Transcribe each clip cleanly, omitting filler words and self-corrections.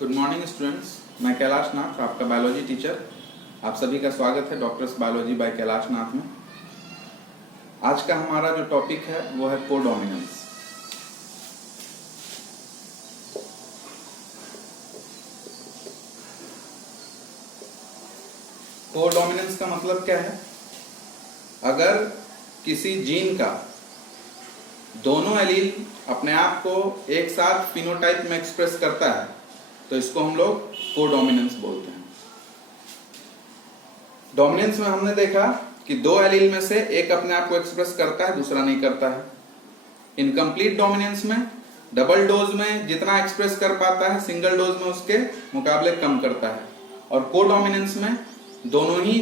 Good morning students, मैं कैलाश नाथ, आपका biology teacher. आप सभी का स्वागत है doctors biology by Kailash Nath में। आज का हमारा जो टॉपिक है वो है कोडोमिनेंस। कोडोमिनेंस का मतलब क्या है? अगर किसी जीन का दोनों एलील अपने आप को एक साथ फिनोटाइप में एक्सप्रेस करता है तो इसको हम लोग कोडोमिनेंस बोलते हैं। डोमिनेंस में हमने देखा कि दो एलील में से एक अपने आप को एक्सप्रेस करता है, दूसरा नहीं करता है। इनकम्प्लीट डोमिनेंस में डबल डोज में जितना एक्सप्रेस कर पाता है, सिंगल डोज में उसके मुकाबले कम करता है। और कोडोमिनेंस में दोनों ही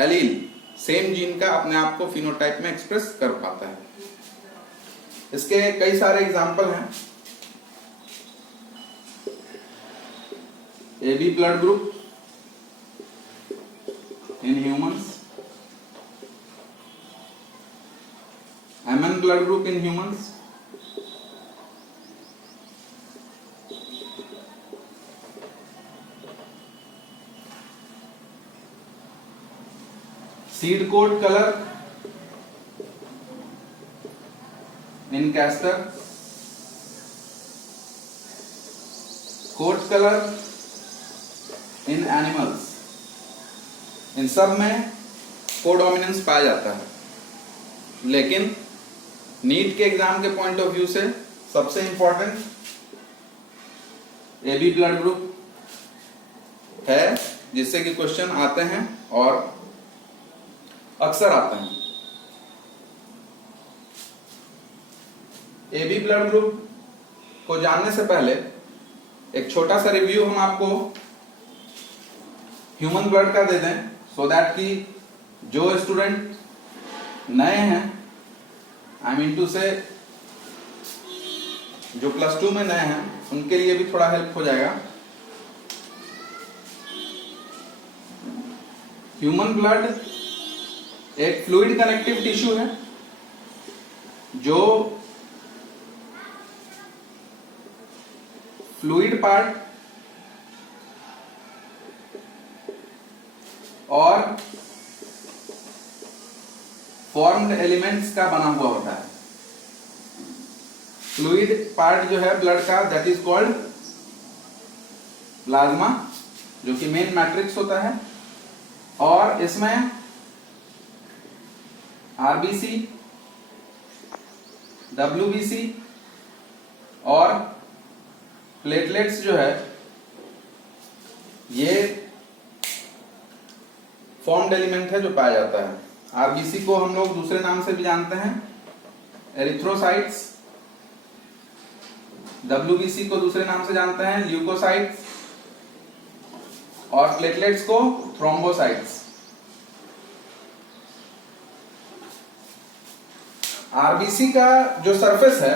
एलील सेम जीन का अपने आप को फिनोटाइप में एक्सप्रेस कर पाता है। इसके कई सारे एग्जाम्पल हैं। AB blood group in humans, MN blood group in humans, seed coat color in castor, coat color in animals, इन सब में कोडोमिनेंस पाया जाता है। लेकिन नीट के एग्जाम के पॉइंट ऑफ व्यू से सबसे इंपॉर्टेंट AB ब्लड ग्रुप है, जिससे कि क्वेश्चन आते हैं और अक्सर आते हैं। AB ब्लड ग्रुप को जानने से पहले एक छोटा सा रिव्यू हम आपको ह्यूमन ब्लड का दे दें, सो दैट कि जो स्टूडेंट नए हैं, आई मीन टू से जो +2 में नए हैं, उनके लिए भी थोड़ा हेल्प हो जाएगा। ह्यूमन ब्लड एक फ्लूइड कनेक्टिव टिश्यू है जो फ्लूइड पार्ट और फॉर्म्ड एलिमेंट्स का बना हुआ होता है। फ्लूइड पार्ट जो है ब्लड का, दैट इज कॉल्ड प्लाज्मा, जो कि मेन मैट्रिक्स होता है। और इसमें RBC, WBC और प्लेटलेट्स जो है, ये फॉर्म्ड एलिमेंट है जो पाया जाता है। RBC को हम लोग दूसरे नाम से भी जानते हैं, एरिथ्रोसाइट्स। WBC को दूसरे नाम से जानते हैं, ल्यूकोसाइट्स। और प्लेटलेट्स को थ्रोम्बोसाइट्स। RBC का जो सरफेस है,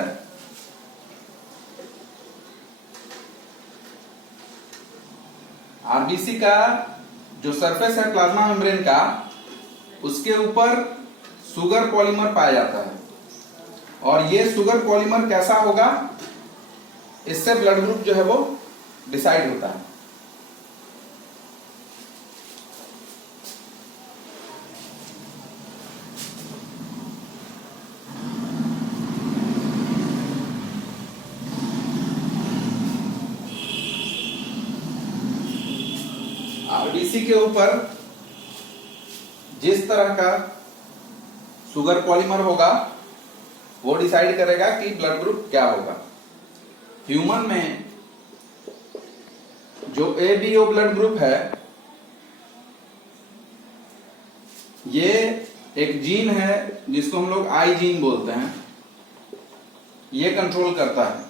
RBC का जो सरफेस है प्लाज्मा मेम्ब्रेन का, उसके ऊपर सुगर पॉलीमर पाया जाता है। और ये सुगर पॉलीमर कैसा होगा, इससे ब्लड ग्रुप जो है वो डिसाइड होता है। RBC के ऊपर जिस तरह का सुगर पॉलीमर होगा वो डिसाइड करेगा कि ब्लड ग्रुप क्या होगा। ह्यूमन में जो ABO ब्लड ग्रुप है, ये एक जीन है जिसको हम लोग आई जीन बोलते हैं। ये कंट्रोल करता है।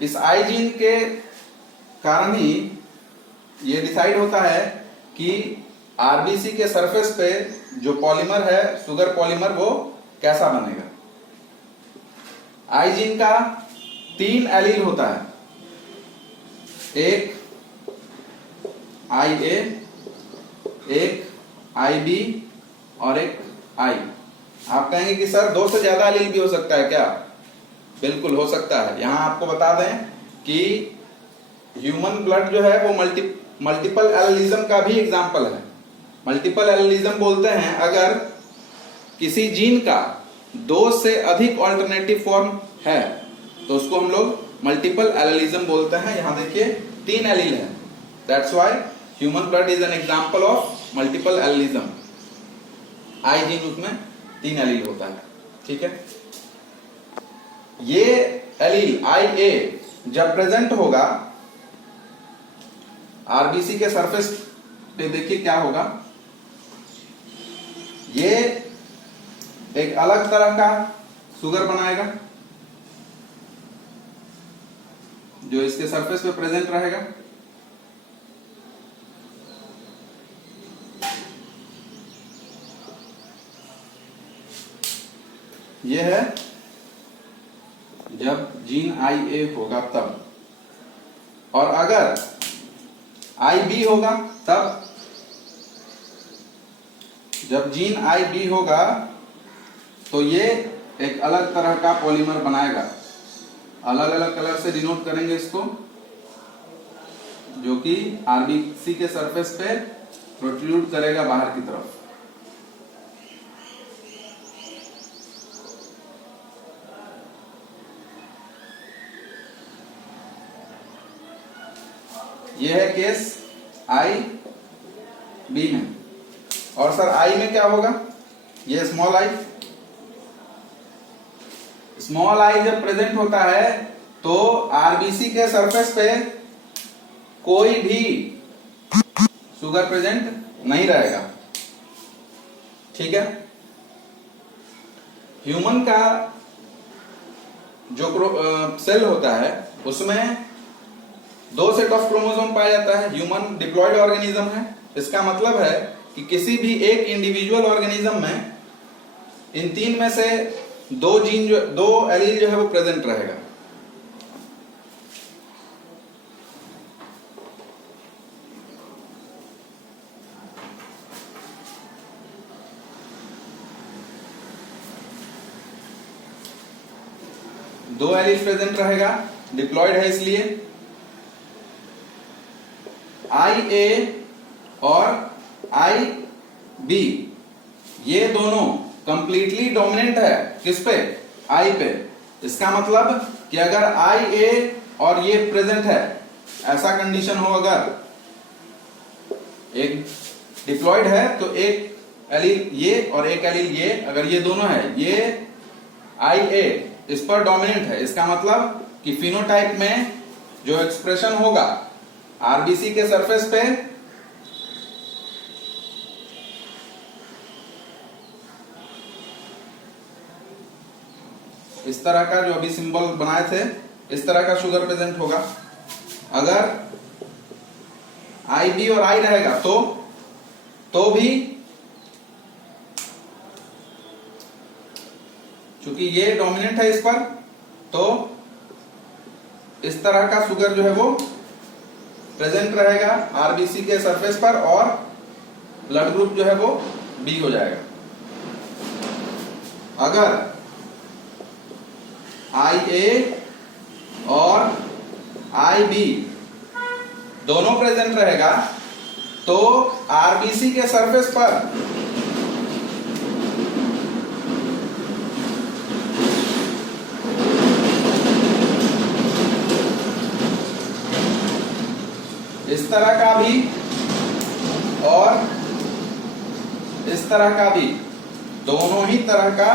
इस आई जीन के कारण ही ये डिसाइड होता है कि RBC के सरफेस पे जो पॉलीमर है, सुगर पॉलीमर, वो कैसा बनेगा। आई जीन का 3 एलील होता है, एक IA, एक IB और एक I। आप कहेंगे कि सर 2 से ज्यादा एलील भी हो सकता है क्या? बिल्कुल हो सकता है। यहां आपको बता दें कि ह्यूमन ब्लड जो है वो मल्टीपल एलिलिज्म का भी एग्जाम्पल है। मल्टीपल एलिलिज्म बोलते हैं अगर किसी जीन का 2 से अधिक ऑल्टरनेटिव फॉर्म है तो उसको हम लोग मल्टीपल एलिलिज्म बोलते हैं। यहां देखिए 3 एलील है, that's why human blood is an example of multiple allelism. I gene उसमें 3 एलील होता है, ठीक है। ये एलील आई ए जब प्रेजेंट होगा आरबीसी के सरफेस पे, देखिए क्या होगा, ये एक अलग तरह का शुगर बनाएगा जो इसके सरफेस पे प्रेजेंट रहेगा। ये है जब जीन आई ए होगा तब, और अगर आई बी होगा तब, जब जीन आई बी होगा तो ये एक अलग तरह का पॉलीमर बनाएगा। अलग अलग कलर से डिनोट करेंगे इसको, जो कि आरबीसी के सरफेस पे प्रोट्रूड करेगा बाहर की तरफ। ये है केस आई बी में। और सर आई में क्या होगा, ये स्मॉल आई। स्मॉल आई जब प्रेजेंट होता है तो आरबीसी के सरफेस पे कोई भी शुगर प्रेजेंट नहीं रहेगा, ठीक है। ह्यूमन का जो सेल होता है उसमें 2 सेट ऑफ क्रोमोसोम पाया जाता है। ह्यूमन डिप्लॉयड ऑर्गेनिज्म है, इसका मतलब है कि किसी भी एक इंडिविजुअल ऑर्गेनिज्म में इन 3 में से 2 जीन जो 2 एलील जो है वो प्रेजेंट रहेगा। दो एलील प्रेजेंट रहेगा, डिप्लॉयड है इसलिए। आई ए और आई बी ये दोनों कंप्लीटली डोमिनेंट है किस पे, आई पे। इसका मतलब कि अगर आई ए और ये प्रेजेंट है, ऐसा कंडीशन हो, अगर एक डिप्लॉयड है तो एक एलील ये और एक एलील ये, अगर ये दोनों है, ये आई ए इस पर डोमिनेंट है, इसका मतलब कि फिनोटाइप में जो एक्सप्रेशन होगा आरबीसी के सरफेस पे इस तरह का, जो अभी सिंबल बनाए थे, इस तरह का शुगर प्रेजेंट होगा। अगर आई बी और आई रहेगा तो भी, चूंकि ये डोमिनेंट है इस पर, तो इस तरह का शुगर जो है वो प्रेजेंट रहेगा आरबीसी के सरफेस पर, और ब्लड ग्रुप जो है वो बी हो जाएगा। अगर आई ए और आई बी दोनों प्रेजेंट रहेगा तो आरबीसी के सरफेस पर इस तरह का भी और इस तरह का भी, दोनों ही तरह का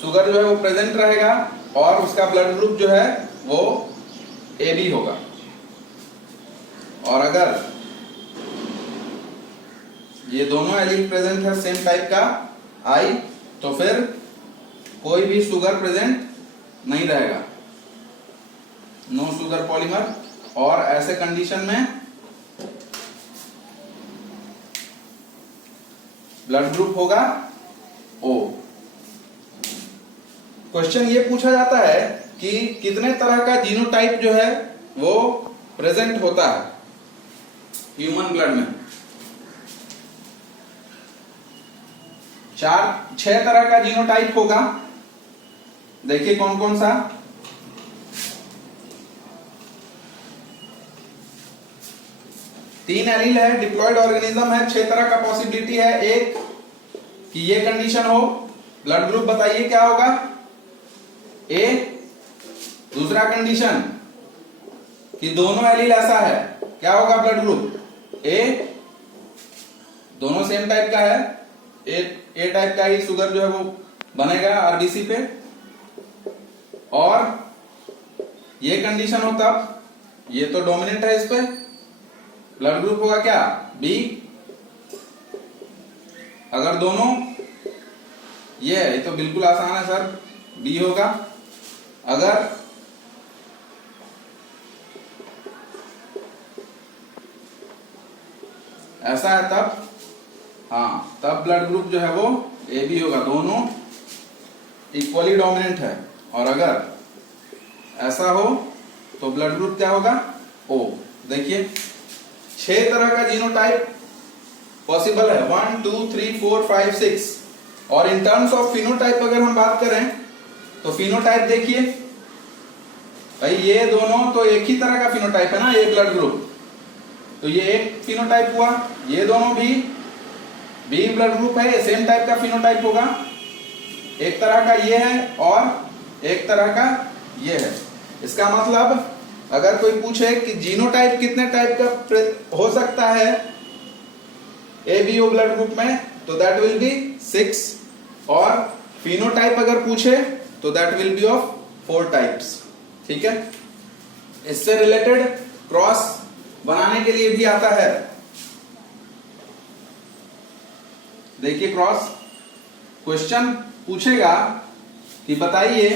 शुगर जो है वो प्रेजेंट रहेगा, और उसका ब्लड ग्रुप जो है वो ए बी होगा। और अगर ये दोनों एलील प्रेजेंट है सेम टाइप का आई, तो फिर कोई भी शुगर प्रेजेंट नहीं रहेगा, नो शुगर पॉलीमर। और ऐसे कंडीशन में ब्लड ग्रुप होगा ओ। क्वेश्चन ये पूछा जाता है कि कितने तरह का जीनोटाइप जो है वो प्रेजेंट होता है ह्यूमन ब्लड में। 6 तरह का जीनोटाइप होगा देखिए कौन कौन सा, तीन एलील है, डिप्लॉयड ऑर्गेनिज्म है, 6 तरह का पॉसिबिलिटी है। एक कि ये कंडीशन हो, ब्लड ग्रुप बताइए क्या होगा, ए। दूसरा कंडीशन कि दोनों एलील ऐसा है, क्या होगा ब्लड ग्रुप, ए। दोनों सेम टाइप का है, ए टाइप का ही शुगर जो है वो बनेगा आरबीसी पे। और ये कंडीशन हो तब, ये तो डोमिनेंट है, इस पे ब्लड ग्रुप होगा क्या, बी। अगर दोनों, ये तो बिल्कुल आसान है सर, बी होगा। अगर ऐसा है तब, हाँ, तब ब्लड ग्रुप जो है वो ए बी होगा, दोनों इक्वली डोमिनेंट है। और अगर ऐसा हो तो ब्लड ग्रुप क्या होगा, ओ। देखिए 6 तरह का जीनोटाइप पॉसिबल है, 1 2 3 4 5 6। और इन टर्म्स ऑफ फिनोटाइप अगर हम बात करें तो फिनोटाइप देखिए भाई, ये दोनों तो एक ही तरह का फिनोटाइप है ना, ये ब्लड ग्रुप, तो ये एक फिनोटाइप हुआ। ये दोनों भी बी ब्लड ग्रुप है, ये सेम टाइप का फिनोटाइप होगा। एक तरह का ये है और एक तरह का ये है। इसका मतलब अगर कोई पूछे कि जीनोटाइप कितने टाइप का हो सकता है A B O blood group में, तो दैट विल बी 6। और फिनोटाइप अगर पूछे तो that will be of 4 types. ठीक है, इससे रिलेटेड क्रॉस बनाने के लिए भी आता है। देखिए क्रॉस क्वेश्चन पूछेगा कि बताइए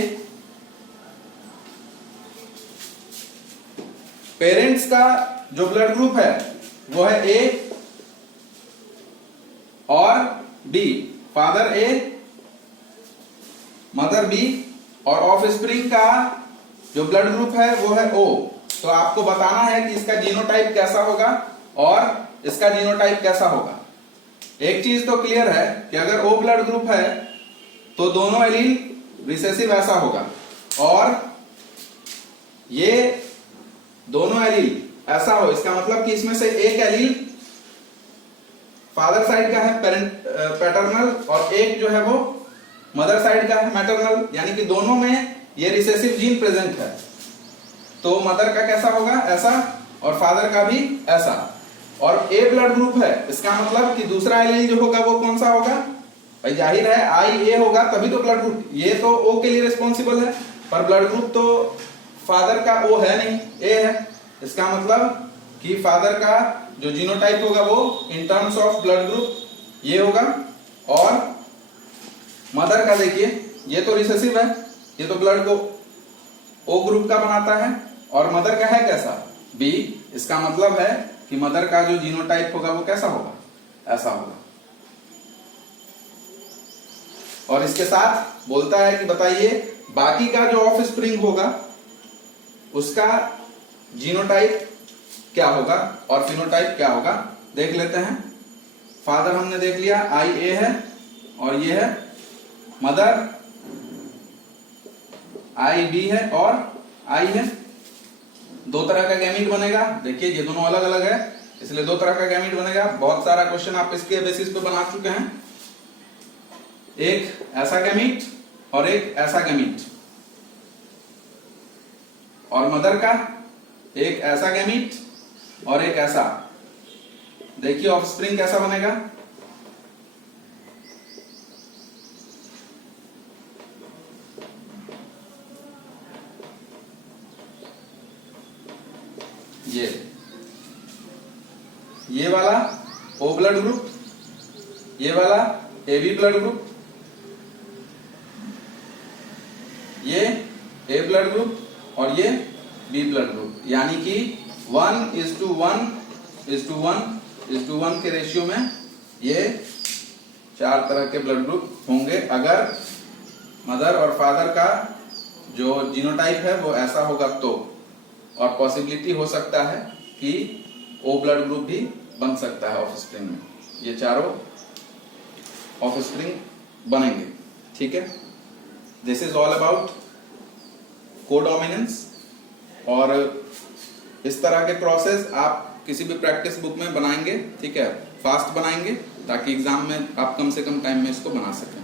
पेरेंट्स का जो ब्लड ग्रुप है वो है ए और B, father A mother B, और ऑफ स्प्रिंग का जो ब्लड ग्रुप है वो है ओ। तो आपको बताना है कि इसका जीनोटाइप कैसा होगा और इसका जीनोटाइप कैसा होगा। एक चीज तो क्लियर है कि अगर ओ ब्लड ग्रुप है तो दोनों एलील रिसेसिव ऐसा होगा, और ये दोनों एलील ऐसा हो, इसका मतलब कि इसमें से एक एलील फादर साइड का है पैटर्नल, और एक जो है वो मदर साइड का है मैटरनल, यानी कि दोनों में ये रिसेसिव जीन प्रेजेंट है। तो मदर का कैसा होगा, ऐसा, और फादर का भी ऐसा। और ए ब्लड ग्रुप है, इसका मतलब कि दूसरा एलील जो होगा वो कौन सा होगा, भाई जाहिर है आई ए होगा, तभी तो ब्लड ग्रुप, ये तो ओ के लिए रिस्पॉन्सिबल है, पर ब्लड ग्रुप तो फादर का ओ है नहीं, ए है। इसका मतलब कि फादर का जो जीनोटाइप होगा वो in terms of blood group ये होगा, और मदर का देखिए ये तो रिसेसिव है, ये तो ब्लड को ओ ग्रुप का बनाता है, और मदर का है कैसा, बी। इसका मतलब है कि मदर का जो जीनोटाइप होगा वो कैसा होगा, ऐसा होगा। और इसके साथ बोलता है कि बताइए बाकी का जो ऑफ स्प्रिंग होगा उसका जीनोटाइप क्या होगा और फिनोटाइप क्या होगा, देख लेते हैं। फादर हमने देख लिया, आई ए है, और ये है मदर, आई बी है और आई है। 2 तरह का गैमीट बनेगा। देखिए ये दोनों अलग अलग है, इसलिए 2 तरह का गैमीट बनेगा। बहुत सारा क्वेश्चन आप इसके बेसिस पे बना चुके हैं। एक ऐसा गैमीट और एक ऐसा गैमीट, और मदर का एक ऐसा गैमीट और एक ऐसा। देखिए ऑफस्प्रिंग कैसा बनेगा, ये वाला ओ ब्लड ग्रुप, ये वाला ए बी ब्लड ग्रुप, ये ए ब्लड ग्रुप और ये बी ब्लड ग्रुप, यानी कि 1:1:1:1 के रेशियो में ये 4 तरह के ब्लड ग्रुप होंगे। अगर मदर और फादर का जो जीनोटाइप है वो ऐसा होगा तो, और पॉसिबिलिटी हो सकता है कि ओ ब्लड ग्रुप भी बन सकता है ऑफस्प्रिंग में। ये चारों ऑफस्प्रिंग बनेंगे। ठीक है। This is all about codominance. और इस तरह के क्रॉसेस आप किसी भी प्रैक्टिस बुक में बनाएंगे, ठीक है, फास्ट बनाएंगे ताकि एग्जाम में आप कम से कम टाइम में इसको बना सकें।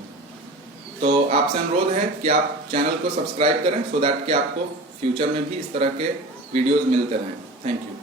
तो आपसे अनुरोध है कि आप चैनल को सब्सक्राइब करें सो दैट कि आपको फ्यूचर में भी इस तरह के वीडियोस मिलते रहें। Thank you.